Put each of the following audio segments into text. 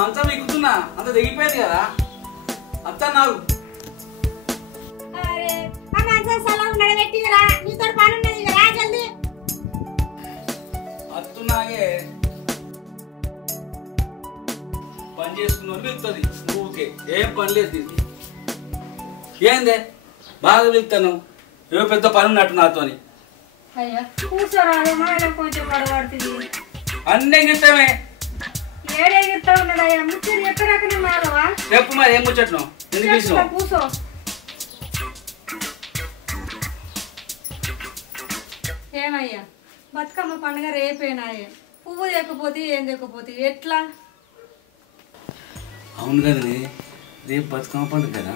మంచం ఎక్కుతున్నా అంత తెగిపోయింది కదా అత్త నాకు అత్తున్నాగే పని చేసుకున్న వెళ్తుంది ఊకే ఏం పని లేదు దీనికి ఏందే బాగా వెళ్తాను ఏమో పెద్ద పని ఉన్నట్టు నాతోని అన్నీ ఎగిస్తామే చెప్పు మరి ఏం ముచ్చట్ను ఎందుకు పిలిచినావు ఏమయ్యా బతుకమ్మ పండుగ రేపేనాయే పువ్వు తెకపోతే ఏం తెకపోతే ఎట్లా అవును కదనే రేపు బతుకమ్మ పండుగ కదా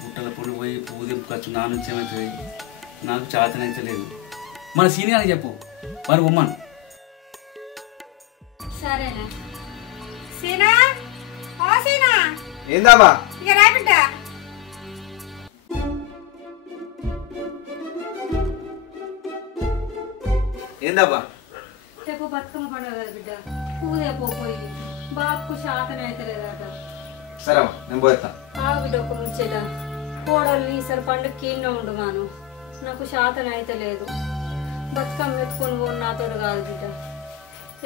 పుట్టల పొడి పోయి పువ్వు తెప్పుకొచ్చు నా నుంచి ఏమవుతుంది నాకు చేతనైతే లేదు మన సీనియర్ చెప్పు మరి ఉమ్మను సరేనా సీనా ఓ సీనా ఏందాబా ఇక రాబిడ్డ ఏందాబా రేపు బతుకమ్మ పండుగ కదా బిడ్డ పువ్వు తెపోయి బాబుకు శాతం అయితే లేదట సరే నేను పోతా ఆగు బిడ్డ ఒక ముంచేదా కోడల్ని ఈసారి పండుగకి ఇన్న ఉండుగాను నాకు శాతం అయితే లేదు బతుకమ్మ ఎత్తుకొని పోను నాతో కాదు బిడ్డ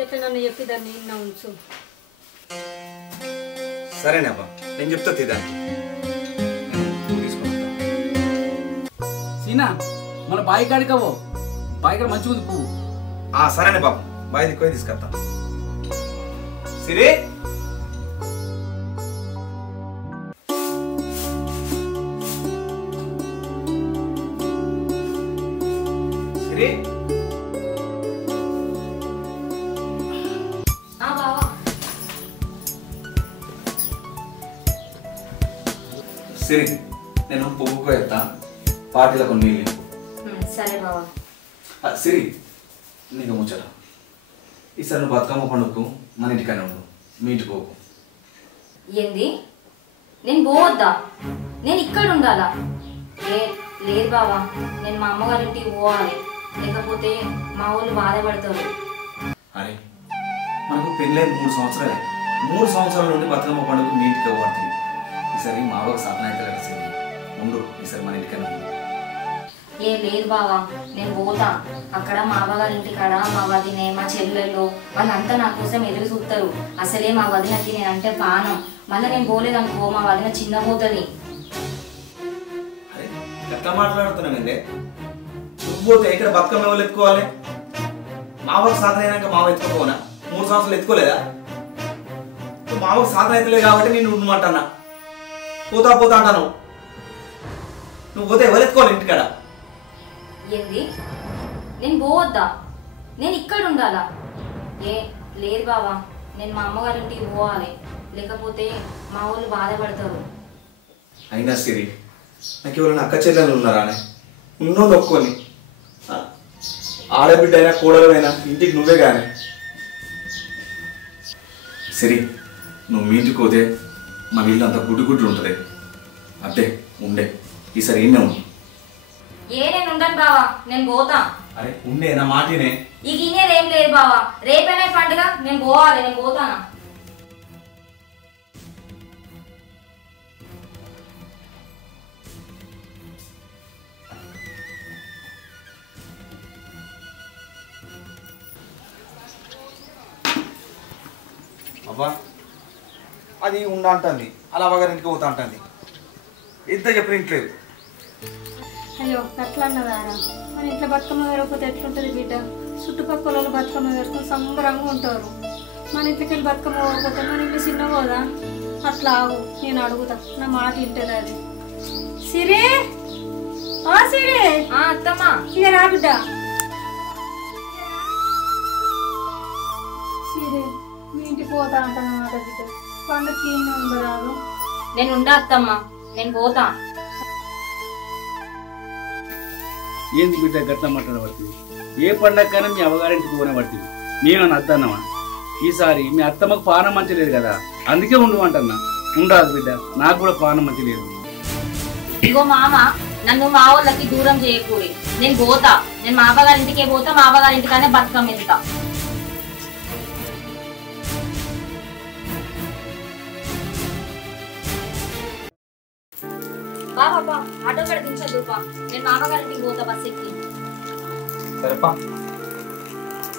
ఎట్లా నన్ను చెప్పి దాన్ని ఇన్న ఉంచు సరేనబ్బా నేను చెప్తా తీదానికి సీనా మన బాయి కాడికవో బాయి కాడ మంచిగా ఉంది పువ్వు సరేనే బాబు బాయ్ దిక్కుపోయి తీసుకొస్తా సిరి సిరి సిరి నేను పువ్వుకు వెళ్తా పార్టీలో కొన్ని నీళ్ళు సరే బావా సిరి నీకు ముచ్చట ఈసారి నువ్వు బతుకమ్మ పండుగకు మన ఇంటికనే ఉండు మీ ఇంటికి పోకు ఏంది నేను పోవద్దా నేను ఇక్కడ ఉండాలా లేదు బావా నేను మా అమ్మగారింటికి పోవాలి లేకపోతే మా ఊళ్ళు బాధపడతారు అరే మనకు పెళ్ళై 3 సంవత్సరాలే 3 సంవత్సరాల నుండి బతుకమ్మ పండుగకు మీ ఇంటికి పోవాలి ఈసారి మా అవ్వకు సాధన అయితే సిరి ఉండు ఈసారి మన ఇంటికనే ఉండు లేదు బావా నేను పోతా అక్కడ మా అవ్వగారింటి కాడ మా వదినే మా చెల్లెళ్ళు వాళ్ళంతా నా కోసం ఎదురు చూస్తారు అసలే మా వదినకి నేనంటే పానం మళ్ళీ నేను పోలేదనుకో మా వదిన చిన్న పోతుంది అరే ఎట్లా మాట్లాడుతున్నానండి నువ్వు పోతే ఇక్కడ బతుకమ్మ ఎవరు ఎత్తుకోవాలి మా అవ్వకు సాధన అయినాక మావ ఎత్తుకోపోనా 3 సంవత్సరాలు ఎత్తుకోలేదా మా అవ్వకు సాధన అవుతలేదు కాబట్టి నేను ఉండమంటానా పోతా పోతా అంటాను నువ్వు పోతే ఎవరు ఎత్తుకోవాలి ఇంటికాడ ఏంది నేను పోవద్దా నేను ఇక్కడ ఉండాలా లేదు బావా నేను మా అమ్మగారింటికి పోవాలి లేకపోతే మా ఊళ్ళు బాధపడతారు అయినా సిరి నాకు ఎవరైనా అక్క చెల్లెలు ఉన్నారా ఉన్నోళ్ళు ఒప్పుకొని ఆడబిడ్డ అయినా కూడలైనా ఇంటికి నువ్వే కానీ సిరి నువ్వు మీ ఇంటికి పోతే మా వీళ్ళు అంతా గుడ్డు గుడ్డు ఉంటుంది అంతే ఉండే ఈసారి ఏం ఉండు నేను ఉండను బావా నేను పోతా అరే ఉండే నా మాటినే ఇక ఇనేదేం లేదు బావా రేపేనే పండుగ నేను పోవాలి నేను పోతానా అబ్బా అది ఉండ అంటుంది అలా అవగారింటికి పోతా అంటుంది ఎంత చెప్పిన ఇంట్లేదు అయ్యో అట్లా అన్నదారా మన ఇంట్లో బతుకమ్మ వేరకపోతే ఎట్లుంటుంది బిడ్డ చుట్టుపక్కల వాళ్ళు బతుకమ్మ వేసుకొని సంబరంగా ఉంటారు మన ఇంట్లోకి వెళ్ళి బతుకమ్మ పోకపోతే మన ఇల్లు చిన్న పోదా అట్లా ఆగు నేను అడుగుతా నా మాట వింటది అది సిరి ఓ సిరి అత్తమ్మా ఇక రా బిడ్డ సిరి మీ ఇంటికి పోతా అంటానమాట బిడ్డ పండుగకి ఉండరాదు నేను ఉండా అత్తమ్మా నేను పోతా ఏంది బిడ్డ గట్ల మాట్లాడబడుతుంది ఏ పండగకైనా మీ అవ్వగారింటికి పోనబడుతుంది మేమని అద్దన్నమా ఈసారి మీ అత్తమ్మకు పానం మంచి లేదు కదా అందుకే ఉండమంటన్నా ఉండదు బిడ్డ నాకు కూడా పానం మంచి లేదు ఇగో మామ నన్ను మా వాళ్ళకి దూరం చేయకూడదు నేను పోతా నేను మా అవ్వగారింటికే పోతా మా అవ్వగారింటికనే బతుకమ్మ వెళ్తా ఆటో కడ దించొద్దుపా, నేను మామగారింటికి పోతా బస్ ఎక్కి. సరేపా.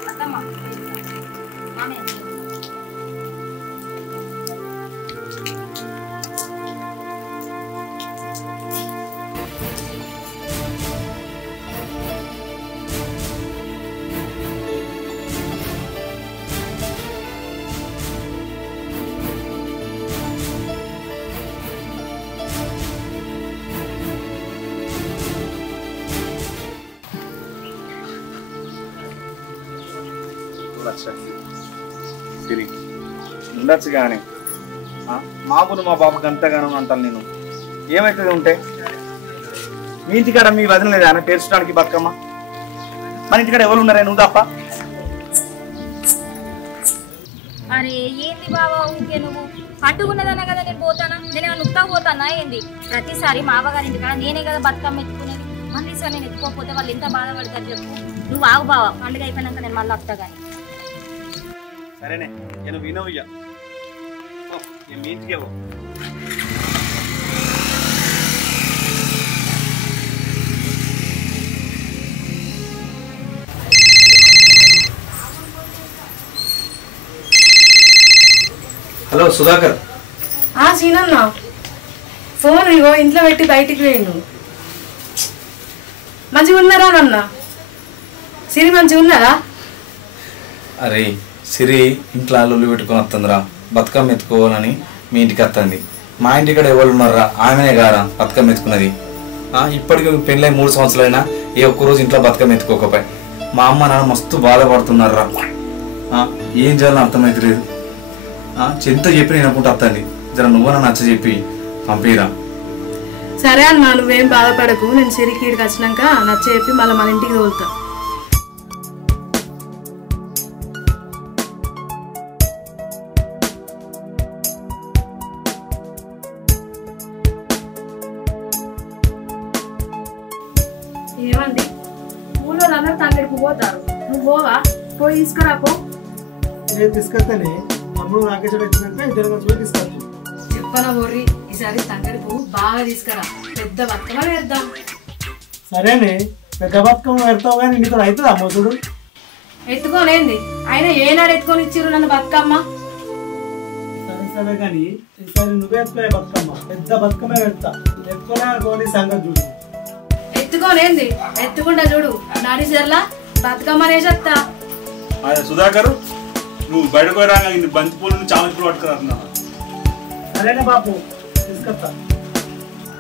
అత్తమ్మ మామే సిరి ఉండొచ్చు కానీ మామూలు మా బాబుకి అంతగానో అంటాను నేను. ఏమవుతుంది ఉంటే మీ ఇంటికాడ మీ వదిన లేదా అని పేర్చడానికి బతుకమ్మ? మన ఇంటికాడ ఎవరు ఉన్నారా నువ్వు తప్ప? అరే ఏంది బావా ఊరికే నువ్వు పండుకున్నదన్నా కదా నేను పోతానా? నేను ఏమైనా ఉత్తా పోతానా ఏంది? ప్రతిసారి మా అవ్వగారింటి కాడ నేనే కదా బతుకమ్మ ఎత్తుకునేది. మళ్ళీ సార్ నేను ఎత్తుకోకపోతే వాళ్ళు ఎంత బాధపడతారు చెప్పు. నువ్వు ఆగు బావా, పండుగ అయిపోయినాక నేను మళ్ళీ వస్తా కానీ. సరేనే నేను వినవయ్యా మీ ఇంటికే పో. హలో సుధాకర్. సీనన్న ఫోన్ ఇగో ఇంట్లో పెట్టి బయటికి వేయండు. మంచిగా ఉన్నారా నాన్న? సిరి మంచిగా ఉన్నారా? అరే సిరి ఇంట్లో లొల్లి పెట్టుకొని వస్తుందిరా, బతుకమ్మ ఎత్తుకోవాలని మీ ఇంటికి వస్తుంది. మా ఇంటికాడ ఎవరు ఉన్నారా? ఆమెనే కారా బతుకమ్మ ఎత్తుకున్నది. ఇప్పటికి పెళ్ళై 3 సంవత్సరాలైనా ఏ ఒక్కరోజు ఇంట్లో బతుకమ్మ ఎత్తుకోకపోయి మా అమ్మ నాన్న మస్తు బాధపడుతున్నారా. ఏం చేయాలని అర్థమవుతలేదు. ఎంత చెప్పి నేను అనుకుంటా వస్తుంది. జర నువ్వు నచ్చ చెప్పి పంపిరా. సరే అన్న, నువ్వేం బాధపడకు. నేను సిరికి ఇక్కడికి వచ్చినాక నచ్చ చెప్పి మళ్ళీ మన ఇంటికి తోలుతా. ఏమండి ఊళ్ళో అందరూ తంగడికి పోతారు, నువ్వు పోవా? పోయి తీసుకురాపో. తీసుకొస్తానే తమ్ముడు రాకేష్ వచ్చినాక ఇద్దరు మంచిగా తీసుకొచ్చు. చెప్పన ఊరి ఈసారి తంగడి పువ్వు బాగా తీసుకురా, పెద్ద బతుకమ్మ వేద్దాం. సరేనే పెద్ద బతుకమ్మ పెడతావు కానీ నీతో అవుతుంది అమ్మ చూడు. ఎత్తుకోలేంది ఆయన ఏనాడు ఎత్తుకొని ఇచ్చిర్రు నన్ను బతుకమ్మ? సరే సరే కానీ ఈసారి నువ్వే ఎత్తుకోలే బతుకమ్మ, పెద్ద బతుకమ్మ పెడతా. ఎత్తుకోలే అనుకోని సంగతి చూడు. ఎత్తుకోలేంది ఎత్తుకుంటా చూడు. నాడి సర్లా బతుకమ్మ నేసేస్తా. సుధాకర్ నువ్వు బయటకు రాగా బంతి పూలను చామంతి పూలు పట్టుకురా. సరేనే బాపు తీసుకొస్తా.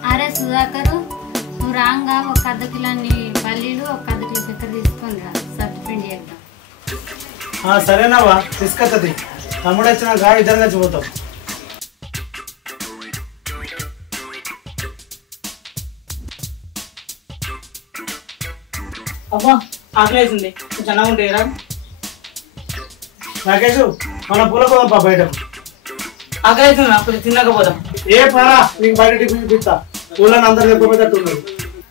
అరే సుధాకరు, నువ్వు రాంగా ఒక అర్ధ కిలోని పల్లీలు, ఒక అర్ధ కిలో చక్కెర తీసుకొని రా, సర్టిఫిండి చేద్దాం. సరేనావా తీసుకొస్తుంది. తమ్ముడు వచ్చినాక ఇద్దరు కలిసి పోతాం. అబ్బా ఆకలి అవుతుంది, చిన్నగా ఉంటాయి రా. రాకేష్ మన పూల పోదాం బయటకు. ఆకలి అవుతుంది, అప్పుడు తినకపోదాం. ఏ పారా నీకు బయట టిఫిన్ పిస్తా. పూలను అందరు లేకపోతేట్టు ఉన్నది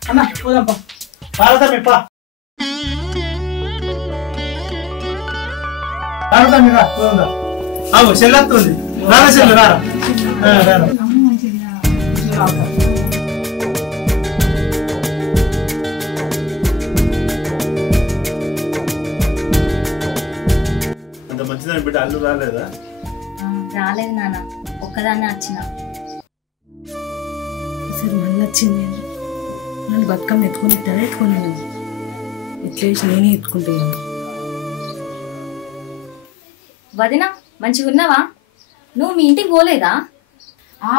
అన్న పోదాం పా. పారదా మీపా పారదా మీరా పోదా. అవు చెల్లెత్తుంది రారా చెల్లు రారా. అంత మంచిదని బిడ్డ అల్లు రాలేదా? రాలేదు నాన్న, ఒక్కదాన్నే వచ్చిన. సరే మళ్ళీ వచ్చింది. నన్ను బతుకమ్మ ఎత్తుకొని ఇస్తారా? ఎత్తుకొని ఎట్లా వేసి నేనే ఎత్తుకుంటాను. వదినా మంచిగా ఉన్నావా? నువ్వు మీ ఇంటికి పోలేదా?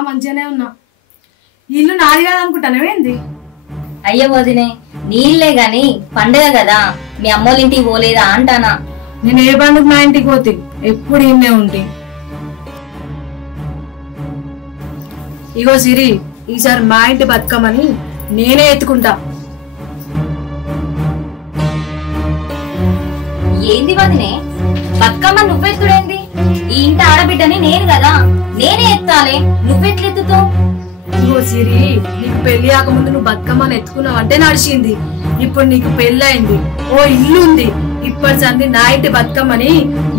మంచిగానే ఉన్నా. ఇల్లు నాది కాదనుకుంటాను. ఏంది అయ్యో వదినే, నీళ్ళే గాని పండుగ కదా, మీ అమ్మోళ్ళ ఇంటికి పోలేదా అంటానా. నేను ఏ పండుగ మా ఇంటికి పోతే ఎప్పుడు ఈయనే ఉంటే. ఇగో సిరి, ఈసారి మా ఇంటి బతుకమ్మని నేనే ఎత్తుకుంటా. ఏంది వదినే, బతుకమ్మ నువ్వెత్తుడేంది? ఈ ఇంటి ఆడబిడ్డని నేను కదా, నేనే ఎత్తాలే, నువ్వెట్లెత్తుతావు? ఇగో సిరి, నీకు పెళ్లి కాకముందు నువ్వు బతుకమ్మని ఎత్తుకున్నావు అంటే నడిచింది. ఇప్పుడు నీకు పెళ్లి అయింది, ఓ ఇల్లు ఉంది. ఇప్పటి సంది నా ఇంటి బతుకమ్మని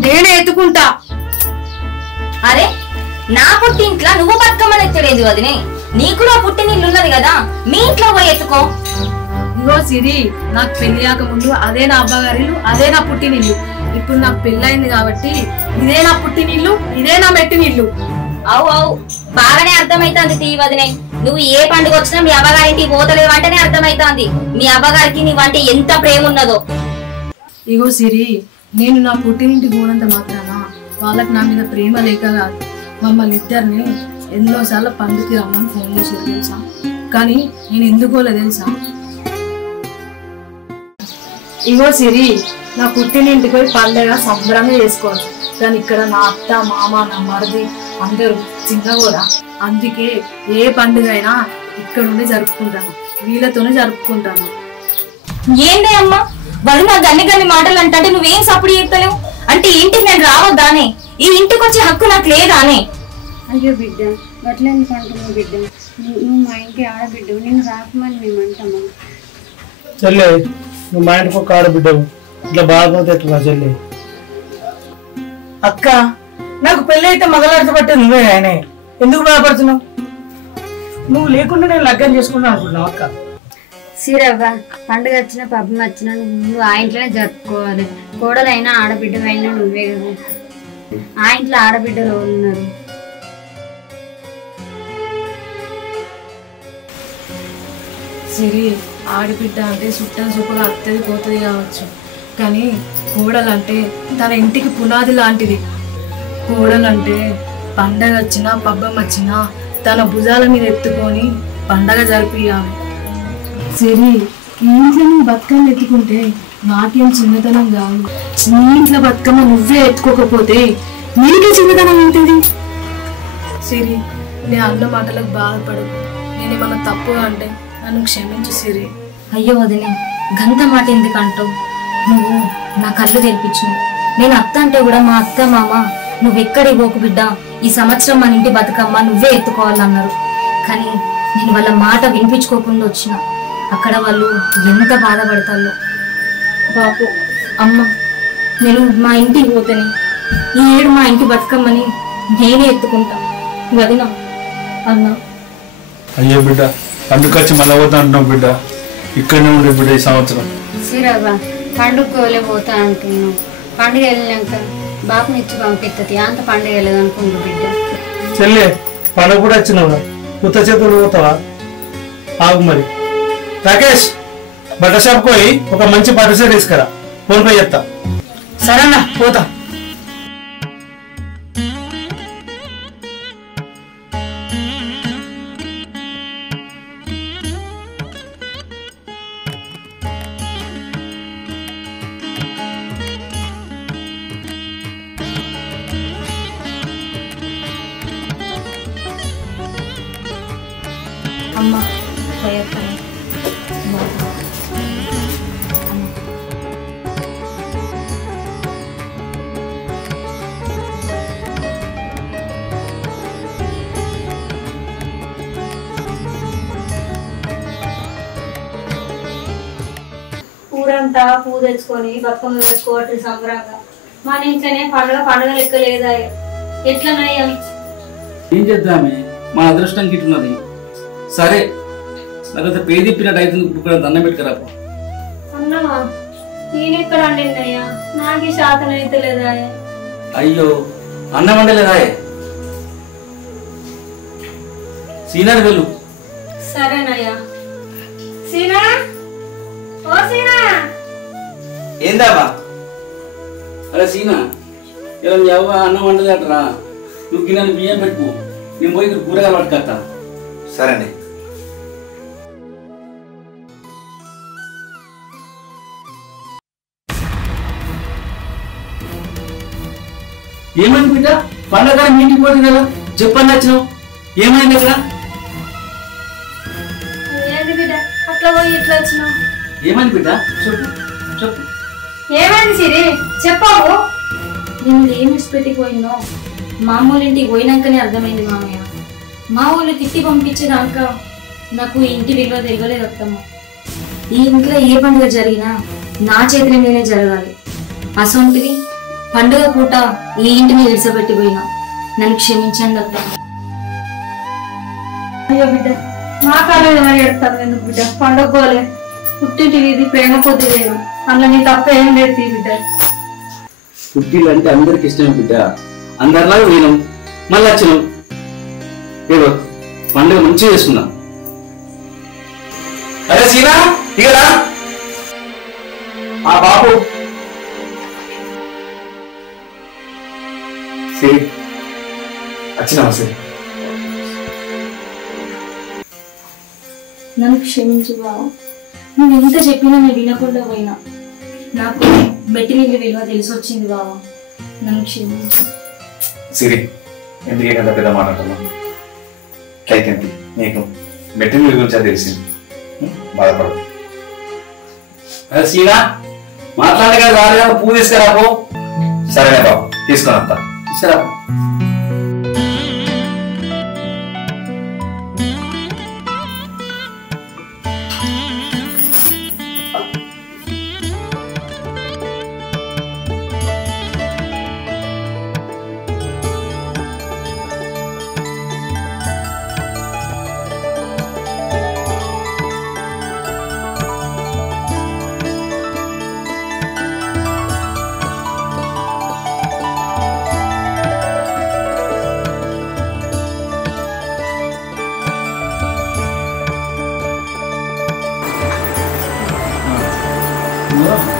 నేనే ఎత్తుకుంటా. అరే నా పుట్టింట్లా నువ్వు బతుకమ్మని ఎత్తుడేంది వదినే? నీకు కూడా పుట్టినిల్లు ఉన్నది కదా, మీ ఇంట్లో పోయి ఎత్తుకో. ఇగో సిరి, నాకు పెళ్లి ముందు అదే నా అబ్బగారిల్లు, అదే నా పుట్టినిల్లు. ఇప్పుడు నాకు పెళ్ళయింది కాబట్టి ఇదే నా పుట్టినిల్లు, ఇదే నా మెట్టినిల్లు. అవు అవు బాగానే అర్థమైతుంది తీ వదినే. నువ్వు ఏ పండుగ వచ్చినా మీ అవ్వగారింటికి పోతలేవు అంటేనే అర్థమైతుంది మీ అవ్వగారికి నీవంటే ఎంత ప్రేమ ఉన్నదో. ఇగో సిరి, నేను నా పుట్టినింటికి పోనంత మాత్రాన వాళ్ళకి నా మీద ప్రేమ లేక కాదు. మమ్మల్ని ఇద్దరిని ఎన్నోసార్లు పండుగకి రమ్మని ఫోన్ చేసారు తెలుసా, కానీ నేను ఎందుకోలే తెలుసా. ఇగో సిరి, నా పుట్టినింటికి పోయి పండుగ సంబరంగా చేసుకోవచ్చు, కానీ ఇక్కడ నా అత్త మామ నా మరిది అందరూ చిన్న కూడా. అందుకే ఏ పండుగ అయినా ఇక్కడ ఉండి జరుపుకుంటాను, వీళ్ళతోనే జరుపుకుంటాను. ఏందే అమ్మా వదిన గన్ని గన్ని మాటలు అంటే నువ్వేం సప్పుడు చేస్తలేవు? అంటే ఇంటికి నేను రావద్దానే? ఈ ఇంటికి వచ్చే హక్కు నాకు లేదానే? అయ్యో బిడ్డ, అట్లా ఎందుకు అంటున్నావు బిడ్డ? నువ్వు మా ఇంటి ఆడబిడ్డ, నేను రాకమని మేము అంటామా? చెల్లె, నువ్వు మా ఇంటికి ఒక ఆడబిడ్డవు, ఇట్లా బాధపడితే ఎట్లా చెల్లె? అక్క, నాకు పెళ్లి అయితే మగలాడితే పట్టే నువ్వే ఆయనే, ఎందుకు బాధపడుతున్నావు? నువ్వు లేకుండా నేను లగ్గం చేసుకుంటాను అనుకుంటున్నావు అక్క? సిరవ్వ, పండుగ వచ్చినా పబ్బం వచ్చినా నువ్వు ఆ ఇంట్లోనే జరుపుకోవాలి. కోడలైనా ఆడబిడ్డలైనా నువ్వే కదా. ఆ ఇంట్లో ఆడబిడ్డలు ఉన్నారు. సిరి, ఆడబిడ్డ అంటే చుట్టం చూపుగా అత్తది పోతుంది కావచ్చు, కానీ కోడలంటే తన ఇంటికి పునాది లాంటిది. కోడలంటే పండగ వచ్చినా పబ్బం వచ్చినా తన భుజాల మీద ఎత్తుకొని పండగ జరిపియాలి. సిరి, ఈ ఇంట్లో నువ్వు బతుకమ్మ ఎత్తుకుంటే నాకేం చిన్నతనం కాదు. నీ ఇంట్లో బతుకమ్మ నువ్వే ఎత్తుకోకపోతే నీకే చిన్నతనం ఉంటుంది. సిరి, నీ అన్న మాటలకు బాధపడకు. నేనేమన్నా తప్పుగా అంటే నన్ను క్షమించు సిరి. అయ్యో వదినే, గంత మాట ఎందుకంటావు? నువ్వు నా కళ్ళు తెరిపించు. నేను అత్త అంటే కూడా మా అత్త మామ నువ్వెక్కడికి పోకు బిడ్డ, ఈ సంవత్సరం మన ఇంటి బతుకమ్మ నువ్వే ఎత్తుకోవాలన్నారు. కానీ నేను వాళ్ళ మాట వినిపించుకోకుండా వచ్చిన. అక్కడ వాళ్ళు ఎంత బాధపడతారో బాపు. అమ్మ, నేను మా ఇంటికి పోతేనే ఈ ఏడు మా ఇంటి బతుకమ్మని నేనే ఎత్తుకుంటా వదిన అన్నా. అయ్యో బిడ్డ, పండుగ వచ్చి మళ్ళీ పోతా అంటున్నావు బిడ్డ, ఇక్కడనే ఉండే బిడ్డ ఈ సంవత్సరం. సిరవ్వ, పండుగ పోతా అంటున్నావు. పండుగ వెళ్ళినాక బాపుని ఇచ్చి పంపిస్తుంది, అంత పండుగ వెళ్ళదు అనుకుంటు బిడ్డ. చెల్లె, పండుగ కూడా వచ్చినావు, కొత్త చేతులు పోతావా? ఆగు మరి. రాకేష్, బట్ట షాప్ పోయి ఒక మంచి బట్ట సెట్ తీసుకురా, ఫోన్ పే చేస్తా. సరేనా, పోతా. అమ్మ పోయేస్తాను. ఊరంతా పూ తెచ్చుకొని బతుకమ్మ వేసుకోవట్లేదు సంబరంగా. మన ఇంట్లోనే పండుగ లెక్క లేదా? ఎట్లనయ్యా? ఏం చేద్దామే, మా అదృష్టం గిట్టున్నది. సరే, నాకంత పేదిప్పినట్టు అయితే ఇక్కడ దండం పెట్టుకురా. అన్నమా, నేనెక్కడ అండినయ్యా? నాకే శాతం అయితే లేదా? అయ్యో, అన్నం వండలేదా? సీనారు వెళ్ళు. సరేనయ్యా. సీనా, ఓ సీనా. ఏందావా? అరే సీనా, ఇలా మీ అవ్వ అన్నం వండలే అంటరా? నువ్వు గిన్నెలు బియ్యం పెట్టుకో, నేను పోయి ఇక్కడ కూరగాయలు పట్టుకొస్తా. సరే అండి. ఏమైంది బిడ్డ? పండగ మీ ఇంటికి పోతుంది కదా, చెప్పని నచ్చినావు, ఏమైంది అక్కడ? ఏంటి బిడ్డ అట్లా పోయి ఇట్లా వచ్చినావు? ఏమైంది బిడ్డ? చెప్పు చెప్పు. ఏమైంది సిరి, చెప్పావు. నేను ఏం విడిచిపెట్టిపోయినో మామూలు ఇంటికి పోయినాకనే అర్థమైంది మామయ్య. మా ఊళ్ళు తిట్టి పంపించేదాకా నాకు ఇంటి విలువ తిరగలేదు అత్తమ్మ. ఈ ఇంట్లో ఏ పండుగ జరిగినా నా చేతుల మీదనే జరగాలి. అసొంటిది పండుగ పూట ఈ ఇంటిని విడిచిపెట్టిపోయినా నన్ను క్షమించండి అత్తమ్మ. అయ్యో బిడ్డ మా కాలేజ్ మరి ఎడతాను ఎందుకు బిడ్డ పండుగ పోలే పుట్టింటివి ఇది ప్రేమ కొద్ది లేదు అందులో నీ తప్ప ఏం లేదు బిడ్డ పుట్టిలు అంటే అందరికి ఇష్టమే బిడ్డ అందరిలాగా వినం మళ్ళీ వచ్చినాం ఏదో పండుగ మంచిగా చేసుకుందాం. అరే సీనా ఇగరా ఆ బాబు సరే వచ్చినావా సరే నన్ను క్షమించు బావ, నువ్వు ఎంత చెప్పినా నేను వినకుండా పోయినా. నాకు మెట్టినిల్లు విలువ తెలిసి వచ్చింది బావ, నన్ను క్షమించు. సిరి ఎందుకే కదా పెద్ద మాట్లాడుతున్నావు కైకంతి నీకు మెట్టిన గురించి తెలిసింది బాధపడదు. సీనా మాట్లాడగా రాలేదా పువ్వు తీసుకురాపో. సరేనే బాబు తీసుకొని వస్తా. సరే No.